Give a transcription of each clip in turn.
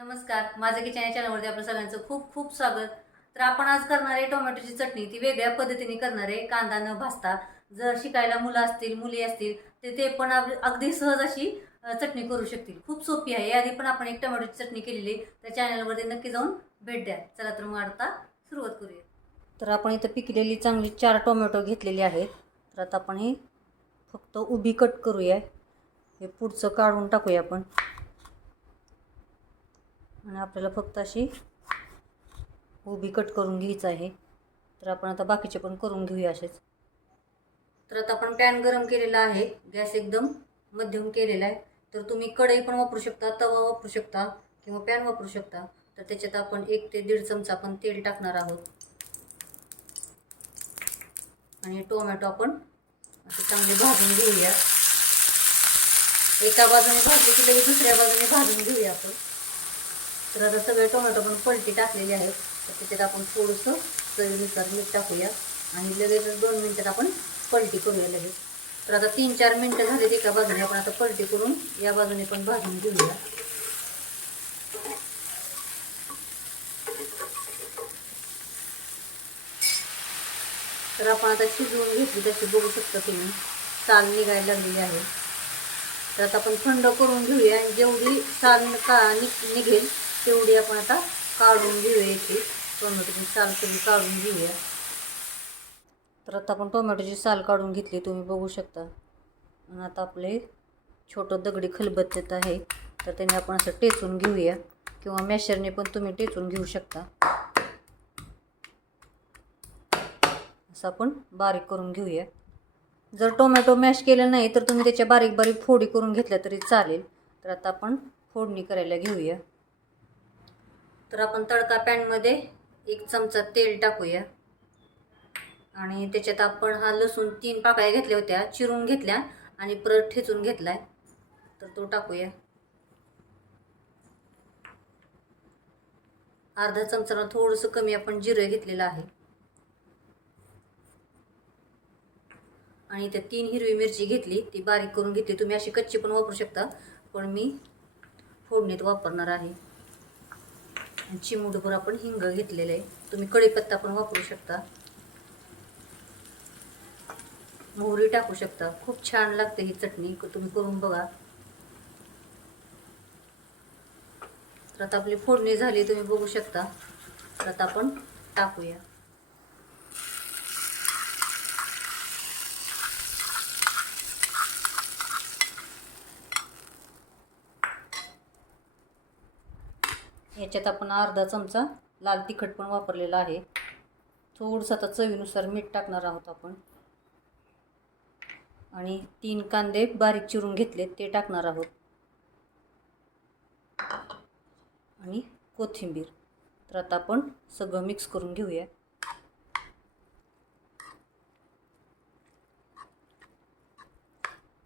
नमस्कार. माझं किचन या चॅनलवरती आपलं सगळ्यांचं खूप खूप स्वागत. तर आपण आज करणार आहे टोमॅटोची चटणी. ती वेगळ्या पद्धतीने करणार आहे. कांदा न भाजता. जर शिकायला मुलं असतील मुली असतील तर ते पण अगदी सहज अशी चटणी करू शकतील. खूप सोपी आहे. याआधी पण आपण एक टोमॅटोची चटणी केलेली तर त्या चॅनलवरती नक्की जाऊन भेट द्या. चला तर मग आता सुरुवात करूया. तर आपण इथं पिकलेली चांगली चार टोमॅटो घेतलेली आहेत. तर आता आपण हे फक्त उभी कट करूया. हे पुढचं काढून टाकूया आपण. आणि आपल्याला फक्त अशी उभी कट करून घ्यायचं आहे. तर आपण आता बाकीचे पण करून घेऊया असेच. तर आता आपण पॅन गरम केलेला आहे. गॅस एकदम मध्यम केलेला आहे. तर तुम्ही कढई पण वापरू शकता तवा वापरू शकता किंवा पॅन वापरू शकता. तर त्याच्यात आपण एक ते दीड चमचा आपण तेल टाकणार आहोत. आणि टोमॅटो आपण असे चांगले भाजून घेऊया. एका बाजूने भाजले की लगेच दुसऱ्या बाजूने भाजून घेऊया आपण. तर आता सगळे टोमॅटो पण पलटी टाकलेले आहेत. तर त्याच्यात आपण थोडंसं चवीनुसार मीठ टाकूया. आणि लगेच दोन मिनटात आपण पलटी करूया लगेच. तर आता तीन चार मिनटं झालेत एका बाजूने. आपण आता पलटी करून या बाजूने पण भाजून घेऊया. तर आपण आता शिजवून घेतली तशी बघू शकतो तुम्ही. साल निघायला लागलेली आहे. तर आता आपण थंड करून घेऊया. आणि जेवढी साल का निघेल तेवढी आपण आता काढून घेऊया याची टोमॅटोची साल सगळी काढून घेऊया. तर आता आपण टोमॅटोची साल काढून घेतली तुम्ही बघू शकता. आणि आता आपले छोटं दगडी खलबत्त्यात आहे. तर त्याने आपण असं टेचून घेऊया. किंवा मॅशरने पण तुम्ही टेचून घेऊ शकता. असं आपण बारीक करून घेऊया. जर टोमॅटो मॅश केलं नाही तर तुम्ही त्याच्या बारीक बारीक फोडी करून घेतल्या तरी चालेल. तर आता आपण फोडणी करायला घेऊया. तर आपण तडका पॅनमध्ये एक चमचा तेल टाकूया. आणि त्याच्यात आपण हा लसूण तीन पाकळ्या घेतल्या होत्या चिरून घेतल्या आणि परत ठेचून घेतलाय. तर तो टाकूया. अर्धा चमचाला थोडंसं कमी आपण जिरं घेतलेलं आहे. आणि इथे तीन हिरवी मिरची घेतली ती बारीक करून घेतली. तुम्ही अशी कच्ची पण वापरू शकता पण मी फोडणीत वापरणार आहे. आणि चिमूटभर आपण हिंग घेतलेलं आहे. तुम्ही कढीपत्ता पण वापरू शकता. मोहरी टाकू शकता. खूप छान लागते ही चटणी. तुम्ही करून बघा. तर आता आपली फोडणी झाली तुम्ही बघू शकता. तर आता आपण टाकूया. याच्यात आपण अर्धा चमचा लाल तिखट पण वापरलेला आहे. थोडंसं आता चवीनुसार मीठ टाकणार आहोत आपण. आणि तीन कांदे बारीक चिरून घेतले ते टाकणार आहोत. आणि कोथिंबीर. तर आता आपण सगळं मिक्स करून घेऊया.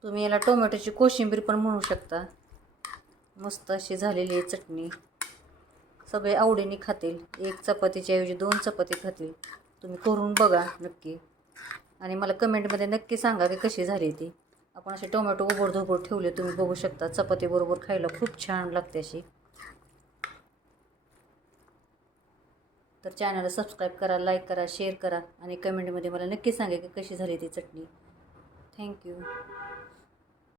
तुम्ही याला टोमॅटोची कोशिंबीर पण म्हणू शकता. मस्त अशी झालेली आहे चटणी. सगळे आवडीने खातील. एक चपातीच्या ऐवजी दोन चपाती खातील. तुम्ही करून बघा नक्की. आणि मला कमेंटमध्ये नक्की सांगा की कशी झाली ती. आपण असे टोमॅटो उबडधोबड ठेवले तुम्ही बघू शकता. चपातीबरोबर खायला खूप छान लागते अशी. तर चॅनलला सबस्क्राईब करा लाईक करा शेअर करा. आणि कमेंटमध्ये मला नक्की सांगा की कशी झाली ती चटणी. थँक्यू